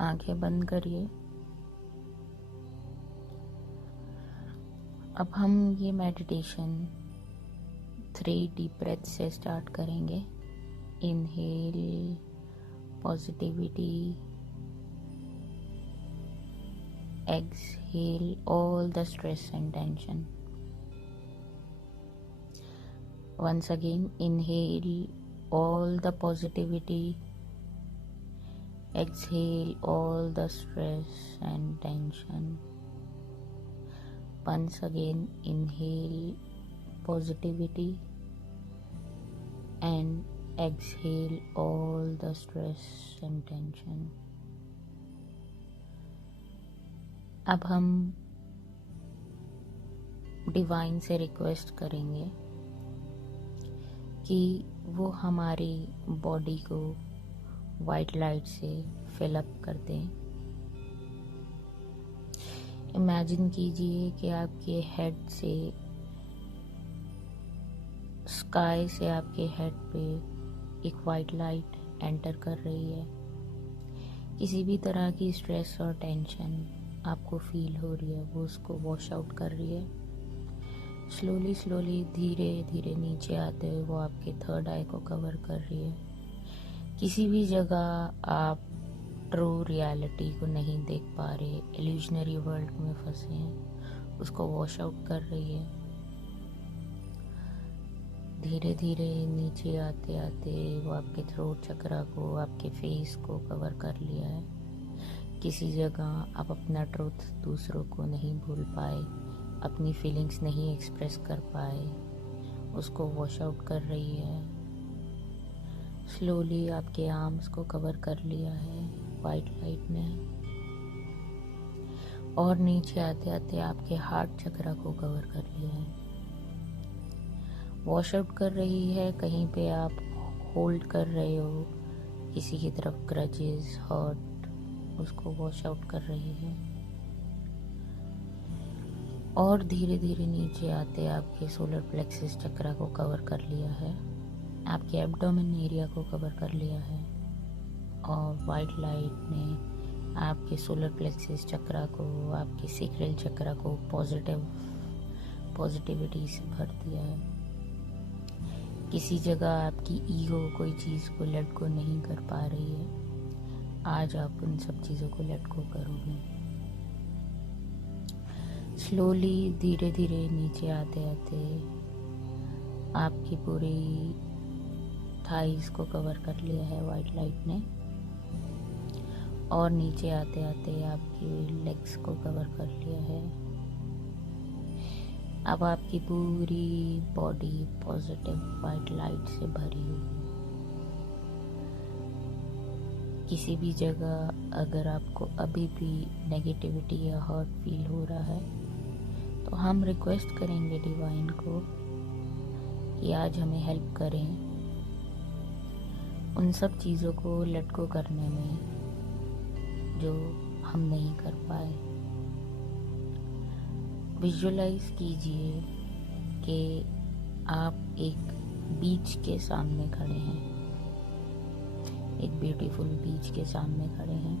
आंखें बंद करिए। अब हम ये मेडिटेशन 3 डीप ब्रेथ से स्टार्ट करेंगे। Inhale positivity, exhale all the stress and tension. Once again, inhale all the positivity, exhale all the stress and tension. Once again, inhale positivity and exhale all the stress and tension. अब हम divine से request करेंगे कि वो हमारी body को white light से fill up कर दें। इमेजिन कीजिए कि आपके हेड से, स्काई से आपके हेड पे एक वाइट लाइट एंटर कर रही है। किसी भी तरह की स्ट्रेस और टेंशन आपको फील हो रही है, वो उसको वॉश आउट कर रही है। स्लोली धीरे धीरे नीचे आते हुए वो आपके थर्ड आई को कवर कर रही है। किसी भी जगह आप ट्रू रियलिटी को नहीं देख पा रहे, इल्यूजनरी वर्ल्ड में फंसे हैं, उसको वॉश आउट कर रही है। धीरे धीरे नीचे आते आते वो आपके थ्रोट चक्रा को, आपके फेस को कवर कर लिया है। किसी जगह आप अपना ट्रूथ दूसरों को नहीं भूल पाए, अपनी फीलिंग्स नहीं एक्सप्रेस कर पाए, उसको वॉश आउट कर रही है। स्लोली आपके आर्म्स को कवर कर लिया है वाइट लाइट ने, और नीचे आते आते आपके हार्ट चक्रा को कवर कर लिया है। वॉश आउट कर रही है। कहीं पे आप होल्ड कर रहे हो किसी की तरफ ग्रजेस, हर्ट, उसको वॉश आउट कर रही है। और धीरे धीरे नीचे आते आपके सोलर प्लेक्सस चक्रा को कवर कर लिया है, आपके एब्डोमेन एरिया को कवर कर लिया है, और वाइट लाइट ने आपके सोलर प्लेक्सस चक्रा को, आपके सेक्रल चक्रा को पॉजिटिविटी से भर दिया है। किसी जगह आपकी ईगो कोई चीज़ को लेट गो नहीं कर पा रही है, आज आप उन सब चीज़ों को लेट गो करोगे। स्लोली धीरे धीरे नीचे आते आते आपकी पूरी थाइस को कवर कर लिया है वाइट लाइट ने, और नीचे आते आते आपकी लेग्स को कवर कर लिया है। अब आपकी पूरी बॉडी पॉजिटिव वाइट लाइट से भरी हुई है। किसी भी जगह अगर आपको अभी भी नेगेटिविटी या हर्ट फील हो रहा है, तो हम रिक्वेस्ट करेंगे डिवाइन को कि आज हमें हेल्प करें उन सब चीज़ों को लेट गो करने में जो हम नहीं कर पाए। विजुअलाइज कीजिए कि आप एक बीच के सामने खड़े हैं, एक ब्यूटीफुल बीच के सामने खड़े हैं,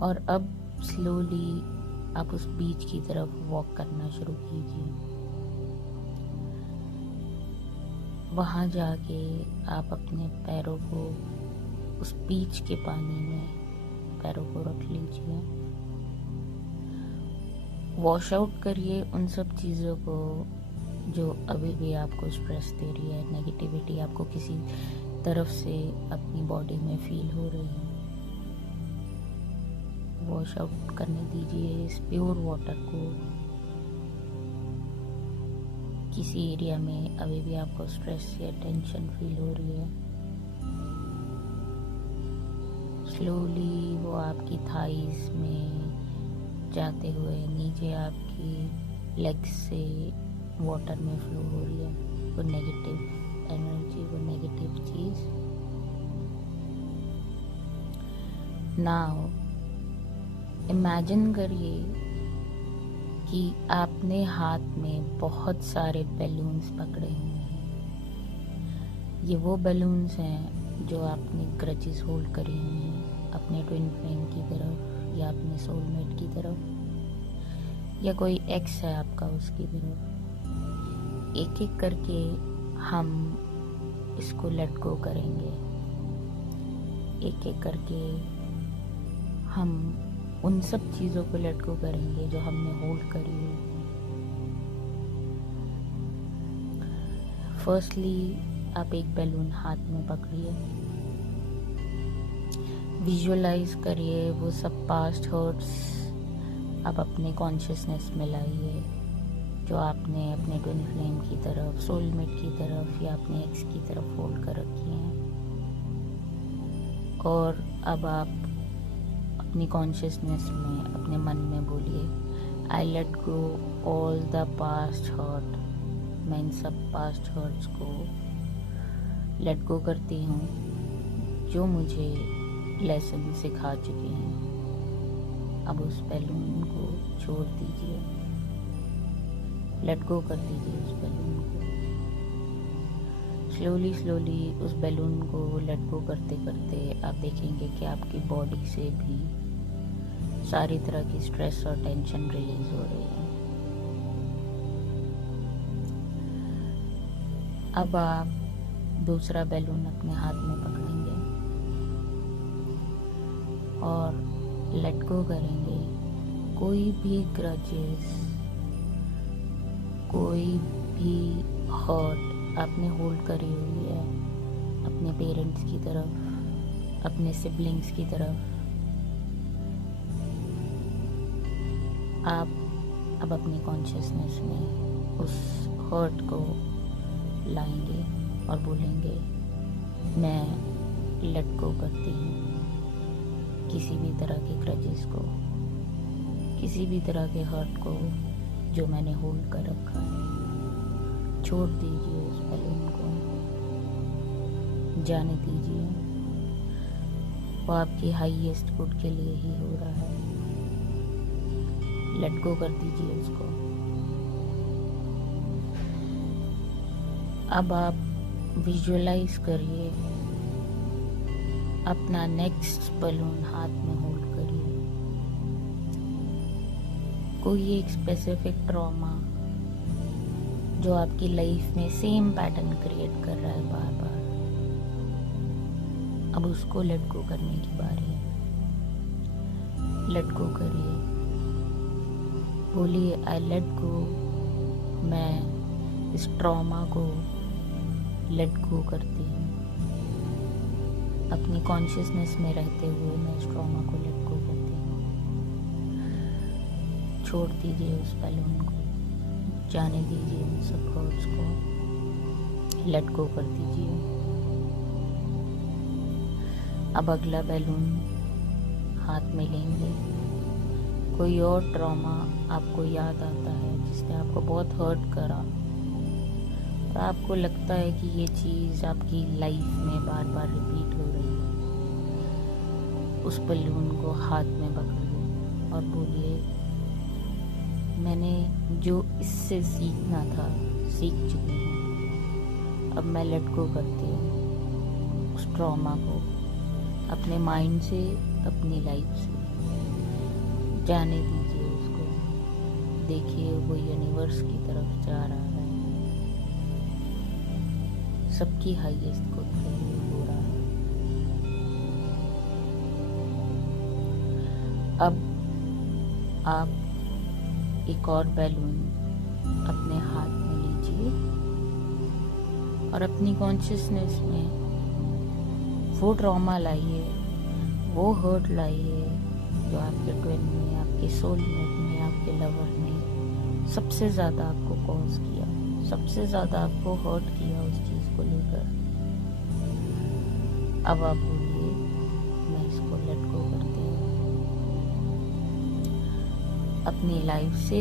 और अब स्लोली आप उस बीच की तरफ वॉक करना शुरू कीजिए। वहाँ जाके आप अपने पैरों को उस बीच के पानी में पैरों को रख लीजिए। वॉश आउट करिए उन सब चीज़ों को जो अभी भी आपको स्ट्रेस दे रही है, नेगेटिविटी आपको किसी तरफ से अपनी बॉडी में फील हो रही है। वॉश आउट करने दीजिए इस प्योर वाटर को। किसी एरिया में अभी भी आपको स्ट्रेस या टेंशन फील हो रही है, स्लोली वो आपकी थाइस में जाते हुए नीचे आपकी लेग्स से वाटर में फ्लो हो रही है, वो नेगेटिव एनर्जी, वो नेगेटिव चीज़। नाउ इमेजिन करिए कि आपने हाथ में बहुत सारे बैलून्स पकड़े हुए हैं। ये वो बैलून्स हैं जो आपने ग्रजेस होल्ड करी हुई हैं अपने ट्विन फ्लेम की तरफ या अपने सोलमेट की तरफ या कोई एक्स है आपका उसकी तरफ, एक एक करके हम इसको लेट गो करेंगे। एक एक करके हम उन सब चीज़ों को लेट गो करेंगे जो हमने होल्ड करी हुई। फर्स्टली आप एक बैलून हाथ में पकड़िए, विजुअलाइज करिए वो सब पास्ट हर्ट्स आप अपने कॉन्शियसनेस में लाइए जो आपने अपने ट्विन फ्लेम की तरफ, सोलमेट की तरफ या अपने एक्स की तरफ होल्ड कर रखी हैं। और अब आप अपनी कॉन्शियसनेस में अपने मन में बोलिए, I let go all the past hurt. मैं इन सब पास्ट हर्ट्स को लेट गो करती हूँ जो मुझे लेसन सिखा चुके हैं। अब उस बैलून को छोड़ दीजिए, लेट गो कर दीजिए उस बैलून को। स्लोली स्लोली उस बैलून को लेट गो करते करते आप देखेंगे कि आपकी बॉडी से भी सारी तरह की स्ट्रेस और टेंशन रिलीज हो रही है। अब आप दूसरा बैलून अपने हाथ में पकड़ेंगे और लेट गो करेंगे कोई भी ग्रजेस, कोई भी हर्ट आपने होल्ड करी हुई है अपने पेरेंट्स की तरफ, अपने सिबलिंग्स की तरफ। आप अब अपनी कॉन्शियसनेस में उस हर्ट को लाएंगे और बोलेंगे, मैं लेट गो करती हूँ किसी भी तरह के ग्रजेस को, किसी भी तरह के हर्ट को जो मैंने होल्ड कर रखा है। छोड़ दीजिए उस बैलून को, जाने दीजिए, वो आपकी हाईएस्ट गुड के लिए ही हो रहा है। लेट गो कर दीजिए उसको। अब आप विजुअलाइज करिए अपना नेक्स्ट बैलून हाथ में होल्ड करिए। कोई एक स्पेसिफिक ट्रॉमा जो आपकी लाइफ में सेम पैटर्न क्रिएट कर रहा है बार बार, अब उसको लेट गो करने की बारी है। लेट गो करिए, बोलिए आई लेट गो। मैं इस ट्रॉमा को लेट गो करती हूँ। अपनी कॉन्शियसनेस में रहते हुए मैं इस ट्रॉमा को लेट गो करती हूँ। छोड़ दीजिए उस बैलून को, जाने दीजिए उन सब हर्ट्स को, लेट गो कर दीजिए। अब अगला बैलून हाथ में लेंगे। कोई और ट्रॉमा आपको याद आता है जिसने आपको बहुत हर्ट करा और आपको लगता है कि ये चीज़ आपकी लाइफ में बार बार रिपीट हो रही है। उस बैलून को हाथ में पकड़िए और बोलिए, मैंने जो इससे सीखना था सीख चुकी हूँ। अब मैं लेट गो करती हूँ उस ट्रॉमा को, अपने माइंड से, अपनी लाइफ से। जाने दीजिए उसको। देखिए वो यूनिवर्स की तरफ जा रहा है, सबकी हाईएस्ट गुड के लिए हो रहा है। अब आप एक और बैलून अपने हाथ में लीजिए और अपनी कॉन्शियसनेस में वो ट्रॉमा लाइए, वो हर्ट लाइए जो आपके ट्विन में, आपके सोलमेट में, आपके लवर ने सबसे ज़्यादा आपको कॉज किया, सबसे ज़्यादा आपको हर्ट किया उस चीज़ को लेकर। अब आप बोलिए, मैं इसको लेट गो करती हूँ। अपनी लाइफ से,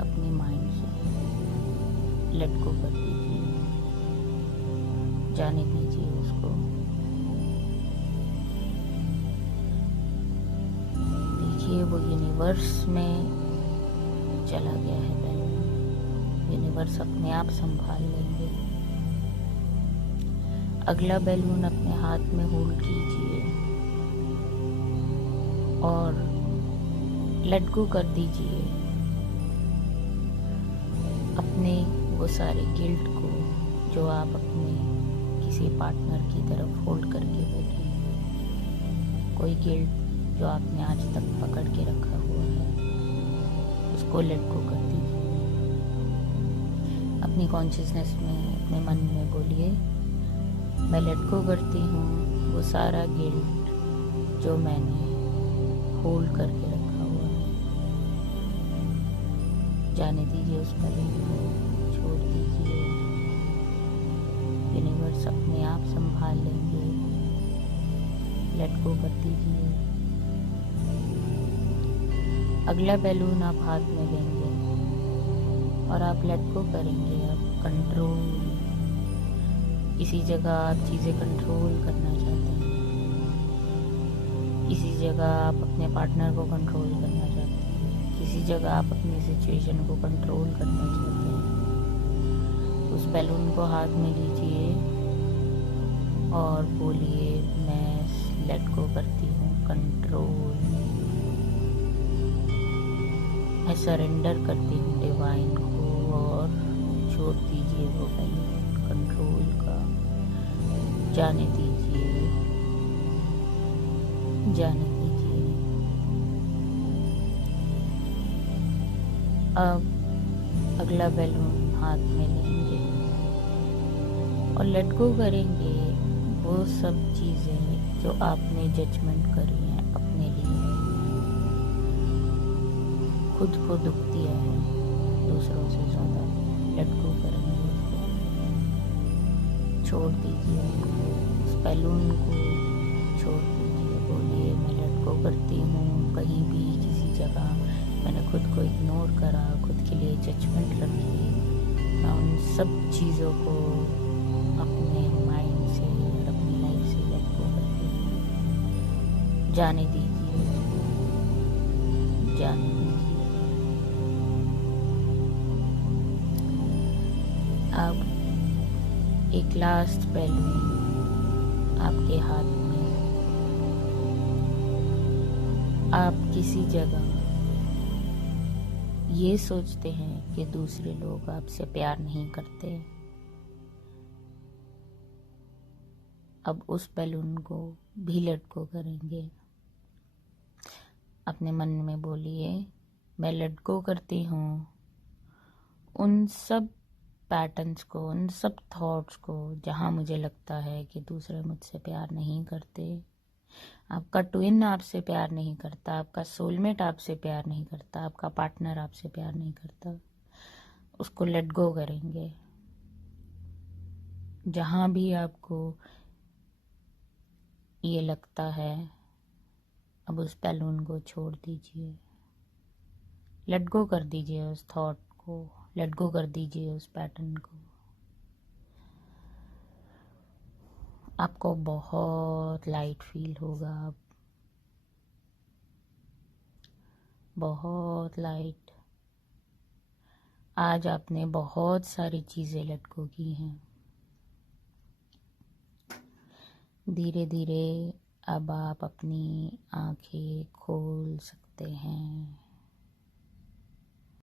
अपनी माइंड से लेट गो कर दीजिए, जाने दीजिए उसको। देखिए वो यूनिवर्स में चला गया है बैलून। यूनिवर्स अपने आप संभाल लेंगे। अगला बैलून अपने हाथ में होल्ड कीजिए और लेट गो कर दीजिए अपने वो सारे गिल्ट को जो आप अपने किसी पार्टनर की तरफ होल्ड करके बैठे हैं। कोई गिल्ट जो आपने आज तक पकड़ के रखा हुआ है, उसको लेट गो कर दीजिए। अपनी कॉन्शियसनेस में, अपने मन में बोलिए, मैं लेट गो करती हूँ वो सारा गिल्ट जो मैंने होल्ड करके रखा हुआ है। जाने दीजिए उस पल को, छोड़ दीजिए। यूनिवर्स अपने आप संभाल लेंगे। लेट गो कर दीजिए। अगला बैलून आप हाथ में लेंगे और आप लेट गो करेंगे। आप कंट्रोल, किसी जगह आप चीज़ें कंट्रोल करना चाहते हैं, किसी जगह आप अपने पार्टनर को कंट्रोल करना चाहते हैं, किसी जगह आप अपनी सिचुएशन को कंट्रोल करना चाहते हैं। उस बैलून को हाथ में लीजिए और बोलिए, मैं लेट गो करती हूँ कंट्रोल। मैं सरेंडर करती हूँ डिवाइन को और छोड़ दीजिए वो बैलून कंट्रोल का। जाने दीजिए, जाने दीजिए। अब अगला बैलून हाथ में लेंगे और लेट गो करेंगे वो सब चीज़ें जो आपने जजमेंट करी हैं अपने लिए, खुद को दुख दिया है दूसरों से ज़्यादा। लेट गो करेंगे उसको, छोड़ दीजिए उनको, उस बैलून को छोड़ दीजिए। बोलिए, मैं लेट गो करती हूँ कहीं भी किसी जगह मैंने खुद को इग्नोर करा, खुद के लिए जजमेंट रखी। मैं उन सब चीज़ों को अपने माइंड से और अपनी लाइफ से लेट गो करती हूँ। जाने दीजिए उसको, जाने दीजिए। अब एक लास्ट बैलून आपके हाथ में। आप किसी जगह ये सोचते हैं कि दूसरे लोग आपसे प्यार नहीं करते। अब उस बैलून को भी लेट गो करेंगे। अपने मन में बोलिए, मैं लेट गो करती हूँ उन सब पैटर्न्स को, उन सब थॉट्स को जहाँ मुझे लगता है कि दूसरे मुझसे प्यार नहीं करते। आपका ट्विन आपसे प्यार नहीं करता, आपका सोलमेट आपसे प्यार नहीं करता, आपका पार्टनर आपसे प्यार नहीं करता। उसको लेट गो करेंगे। जहाँ भी आपको ये लगता है, अब उस बैलून को छोड़ दीजिए। लेट गो कर दीजिए उस थॉट को, लेट गो कर दीजिए उस पैटर्न को। आपको बहुत लाइट फील होगा, अब बहुत लाइट। आज आपने बहुत सारी चीज़ें लेट गो की हैं। धीरे धीरे अब आप अपनी आंखें खोल सकते हैं।